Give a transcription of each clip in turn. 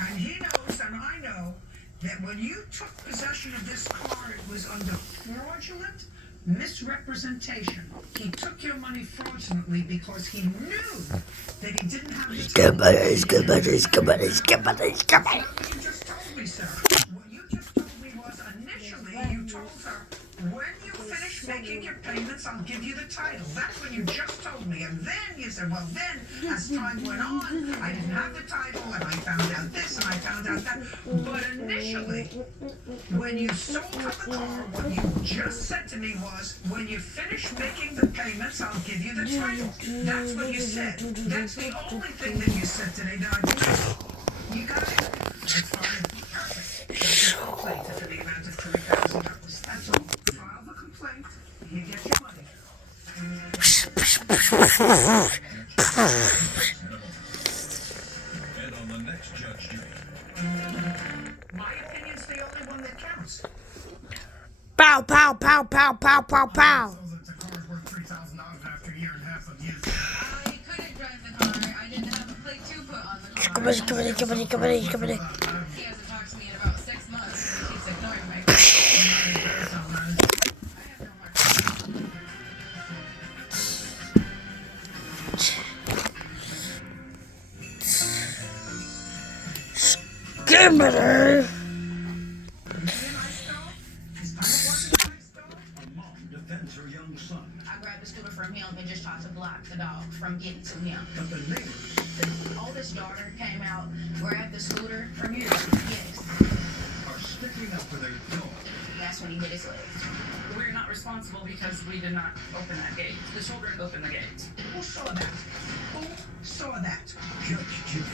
And he knows, and I know, that when you took possession of this car, it was under fraudulent misrepresentation. He took your money fraudulently because he knew that he didn't have the time. That's not what you just told me, sir. What you just told me was initially you told her, when you finish making your payments, I'll give you the title. That's what you just told me. And then you said, well, then, as time went on, I didn't have the title, and I found out this, and I found out that. But initially, when you sold her the car, what you just said to me was, when you finish making the payments, I'll give you the title. That's what you said. That's the only thing that you said today that I believe. You got it? That's fine. Perfect. That's a complaint for the amount of $3,000. That's all. File the complaint. You get your money. And on the next Judge Judy. My opinion's the only one that counts. Pow, pow, pow, pow, pow, pow, pow. So that the car's worth $3,000 after a year and a half of use. I couldn't drive the car. I didn't have a plate to put on the car. Come on. He hasn't talked to me in about 6 months. He keeps ignoring me. I have no more time. Give me. A mom defends her young son. I grabbed the scooter from him and just tried to block the dog from getting to him. But the neighbors The oldest daughter came out, grabbed the scooter from you. Yes. are sticking up for their dog. That's when he hit his legs. We're not responsible because we did not open that gate. The children opened the gate. Who saw that? Who saw that? Judge Judy.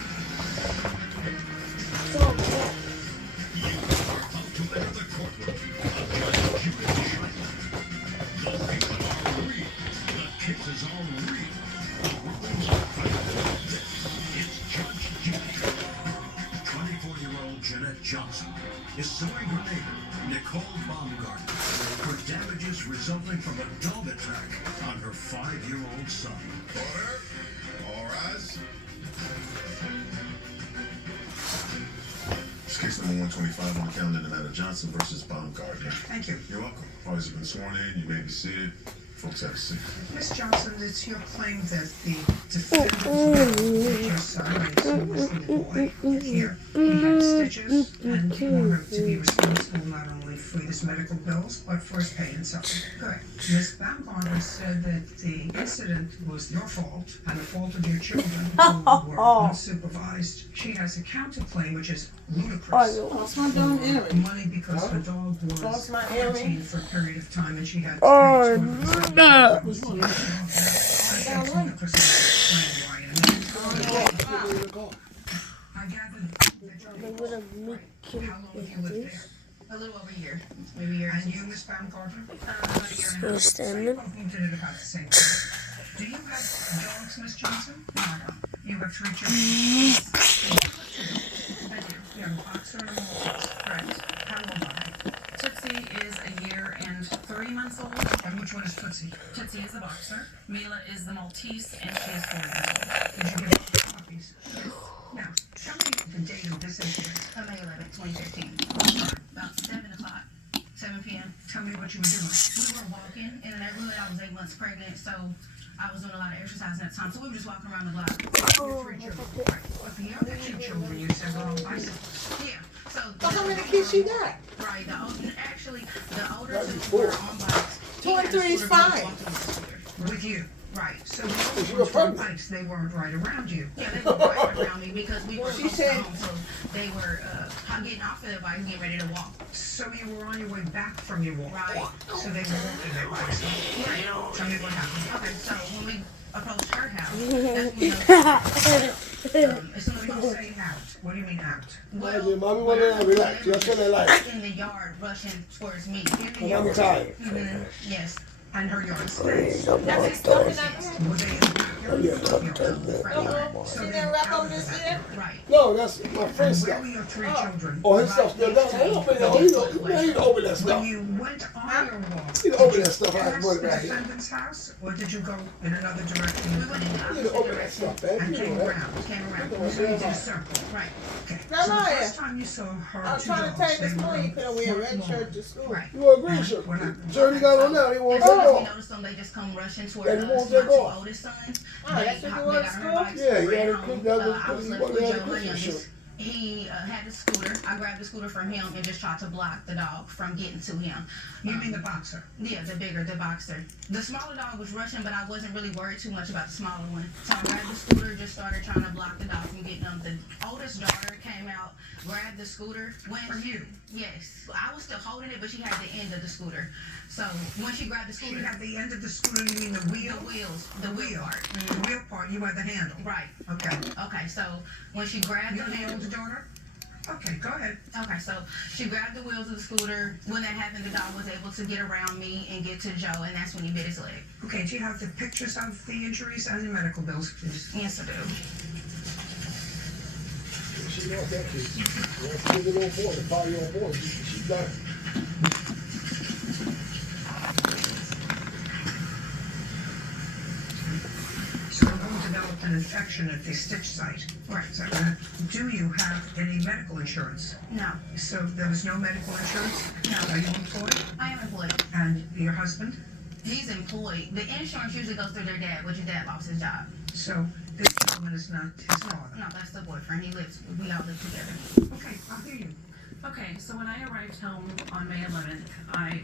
You are about to enter the courtroom of Judge Judy Schuyler. The people are real. The cases are real. The rulings are final. This is Judge Judy. 24-year-old Jeanette Johnson is suing her neighbor, Nicole Baumgartner, for damages resulting from a dog attack on her 5-year-old son. Order. All rise. It's case number 125 on the calendar, Nevada Johnson versus Baumgartner. Thank you. You're welcome. Parties have been sworn in. You may be seated. Folks have a seat. Miss Johnson, it's your claim that the defendant, your son, I assume was the boy here, he had stitches, and you want her to be responsible not only for his medical bills, but for his pain and suffering. Correct. Miss Baumgartner said that the incident was your fault, and the fault of your children who were unsupervised. She has a counterclaim, which is ludicrous. Lost my damn earring. Money because the dog was Lost my quarantined for a period of time, and she had to Oh, pay $270. no. I gathered that I'm you're gonna make him how long have you lived this. there? A little over a year. Maybe a year. And you, Miss Baumgartner? About a year and a half. So Stand you him. both moved in at about the same time. Do you have dogs, Miss Johnson? No, I don't. You have 3 children? Thank you. You have a boxer and a Maltese. Correct. How old are they? Tootsie is a year and 3 months old. And which one is Tootsie? Tootsie is the boxer. Mila is the Maltese, and she is 4 years old. Did you give up the puppies? Yes. Now, tell me the date of this incident. May 11th, 2015. About 7 o'clock, 7 p.m. Tell me what you were doing. We were walking in the neighborhood. I was 8 months pregnant, so I was doing a lot of exercise at the time. So we were just walking around the block. Your 3 children. Right. But the other 2 children you said were on bicycles. Yeah. So Well, how many kids she got? right, the older two were on bikes. 2 and 3 is He had a scooter, we was fine. walking with the scooter. With you. Right. So the other You were ones were on pregnant. bikes. They weren't right around you. Yeah, they were right around me because we were She close to said- home, so they were getting off of the bike and getting ready to walk. So you were on your way back from your walk. Right. So they were walking their bikes. Right. Tell me what happened. Okay, so when we approached her house, that's when as soon as When we you say out, what do you mean out? Mommy, wanna relax. You're kinda like. in the yard rushing towards me. In the I'm yard. tired. Yes. and her yard space. That's his stuff in that room. Were they in the backyard? She didn't wrap up this year? Right. No, that's my friend's Where stuff. were your three children? Oh, his stuff's still down. He open that. He need to open that stuff. When you went on your walk, He need to open that did stuff. you I have pass money the right here. defendant's house, or did you go in another direction? We went in the You need to opposite open that direction. stuff, man. And You came know that. around. Came around. So you did a circle. Right. Okay. No, So the no, first time you saw her I'm two trying to dogs, take this they were money. on He could wear red front shirt lawn. to school. Right. You want a green shirt? What happened? Journey got on now. He won't As take soon as we off. noticed them, they just come rushing toward And us. he won't My take two off. oldest sons. Oh, that's They what got you want on at their school? bikes, Yeah, he ran had a home. cook down I was he left wanted with to have Joe, a my Christmas youngest. shirt. He had the scooter. I grabbed the scooter from him and just tried to block the dog from getting to him. You mean the boxer? Yeah, the boxer. The smaller dog was rushing, but I wasn't really worried too much about the smaller one. So I grabbed the scooter, just started trying to block the dog from getting him. The oldest daughter came out, grabbed the scooter. From you? Yes. I was still holding it, but she had the end of the scooter. So when she grabbed the She scooter, had the end of the scooter, you mean the wheel? the wheel part. The wheel part, you had the handle. Right. Okay. Okay, so when she grabbed You the handled handle, the daughter? Okay, go ahead. okay, so she grabbed the wheels of the scooter. When that happened, the dog was able to get around me and get to Joe, and that's when he bit his leg. Okay, do you have the pictures of the injuries and the medical bills, please? Yes, I do. She lost that kid. That's a little boy, the 5-year-old boy. She got it. So we're going to develop an infection at the stitch site. Right. So, do you have any medical insurance? No, So there was no medical insurance? No. Are you employed? I am employed. And your husband? He's employed. The insurance usually goes through their dad, which his dad lost his job. So this gentleman is not his father? No, that's the boyfriend. We all live together. Okay, I'll hear you. Okay, so when I arrived home on May 11th, I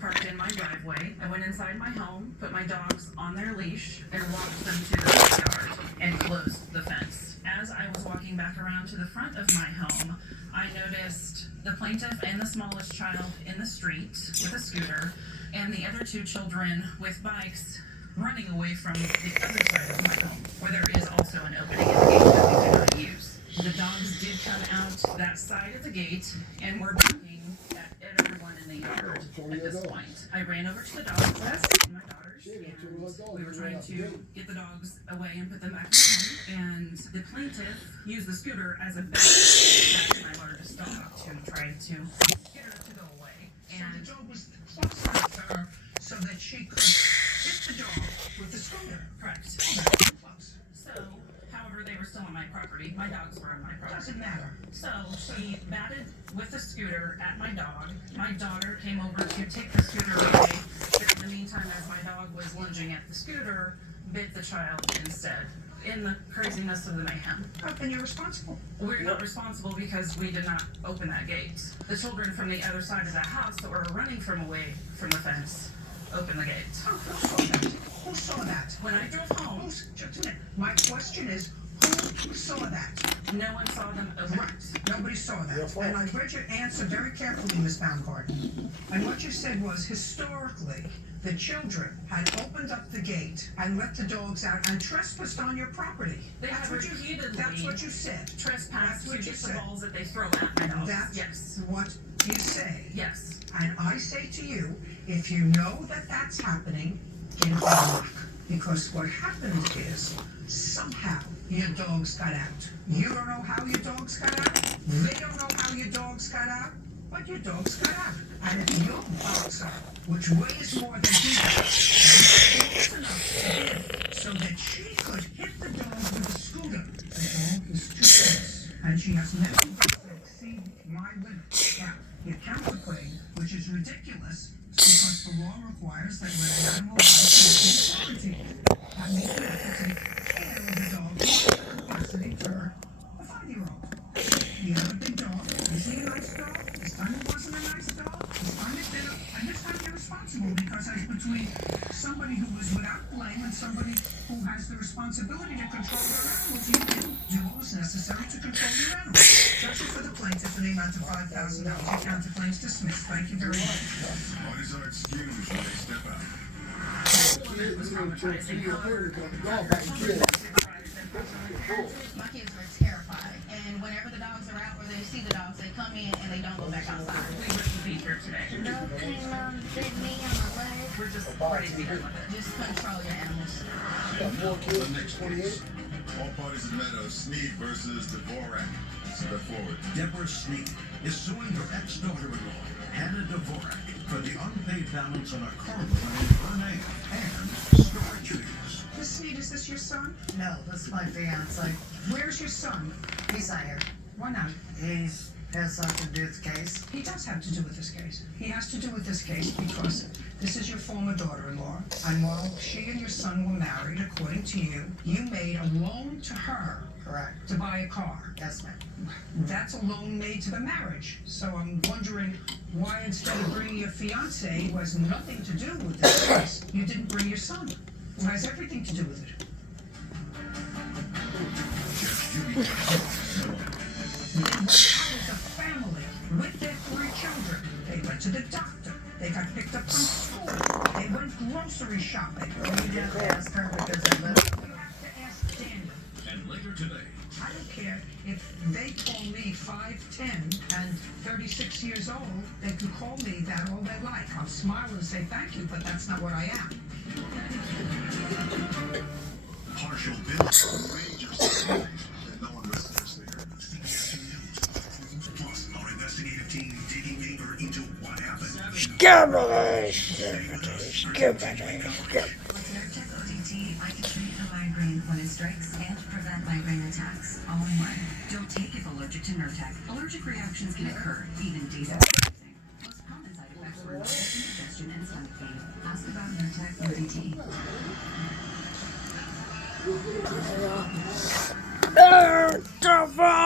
parked in my driveway. I went inside my home, put my dogs on their leash, and walked them to the backyard and closed the fence. As I was walking back around to the front of my home, I noticed the plaintiff and the smallest child in the street with a scooter, and the other two children with bikes running away from the other side of my home, where there is also an opening in the gate that we do not use. The dogs did come out that side of the gate and were barking at everyone in the yard at this point. I ran over to the dogs, my daughters, and we were trying to get the dogs away and put them back in the home. And the plaintiff used the scooter as a bait. That's my largest dog to try to get her to go away. So And the dog was close enough to her so that she could hit the dog with the scooter. correct. Close. So, however, they were still on my property. My dogs were on my property. Doesn't matter. So she batted with the scooter at my dog. My daughter came over to take the scooter away, but in the meantime, as my dog was lunging at the scooter, bit the child instead. In the craziness of the mayhem. How can you responsible? We're not responsible because we did not open that gate. The children from the other side of the house that were running from away from the fence opened the gate. Oh, who saw that? Who saw that? When I drove home, Just a minute. My question is, who saw that? no one saw them open Right. it. Nobody saw Your that. fault. And I read your answer very carefully, Ms. Baumgarten. And what you said was, historically, the children had opened up the gate and let the dogs out and trespassed on your property. They That's have what you, repeatedly that's what you said. trespass That's to what you get the said. balls that they throw at my dogs. That's Yes. what you say. Yes. And I say to you, if you know that that's happening, get a block. Because what happened is, somehow, your dogs got out. You don't know how your dogs got out. They don't know how your dogs got out. But your dogs got out. And if your boxer, which weighs more than he does, was enough to hit so that she could hit the dog with a scooter, the dog is too close. And she has never exceed my limit. Now, you're counterclaim, which is ridiculous, because the law requires that when an animal has authority, that means you have to take care of the dog in capacity to hurt a 5-year-old. You have a big dog. Is he a nice dog? This time it wasn't a nice dog. This time it did. And this time you're responsible because it's between somebody who was without blame and somebody who has the responsibility to control their animals. You didn't do what was necessary to control your animals. Judgment for the plaintiff in the amount of $5,000. Your counterclaim's dismissed. Thank you very much. What is our excuse when they step out? The woman was traumatizing. However, My kids were terrified, and whenever the dogs are out or they see the dogs, they come in and they don't go back outside. we were feature today. No, Mom bit me on the leg. We're just ready to be done with it. Just control your animals. She got 4 kids, The next 28. case. All parties in the matter of Sneed versus Dvorak. Step forward. Deborah Sneed is suing her ex-daughter-in-law, Hannah Dvorak, for the unpaid balance on a car loan in Bernay and storage fees. Miss Sneed, is this your son? No, this is my fiance. Where's your son? He's not here. Why not? He has something to do with the case. He does have to do with this case. He has to do with this case because this is your former daughter-in-law, and while she and your son were married, according to you, you made a loan to her Correct. to buy a car. Yes, ma'am. That's a loan made to the marriage. So I'm wondering why instead of bringing your fiance, who has nothing to do with this case, you didn't bring your son, who has everything to do with it. They went out as a family with their 3 children. They went to the doctor. They got picked up from school. They went grocery shopping. You have to ask her because I live. You have to ask Daniel. And later today, I don't care if they call me 5'10" and 36 years old. They can call me that all they like. I'll smile and say thank you, but that's not what I am. partial bill. No one listens there. CBS News. Plus, our investigative team digging deeper into what happened. Skibbity, skibbity, skibbity, skibbity. With Nurtec ODT, I can treat a migraine when it strikes and prevent migraine attacks all in one. Don't take if allergic to Nurtec. Allergic reactions can occur even days after using. Most common side effects are indigestion and stomach pain. Ask about Nurtec ODT. Nurtec!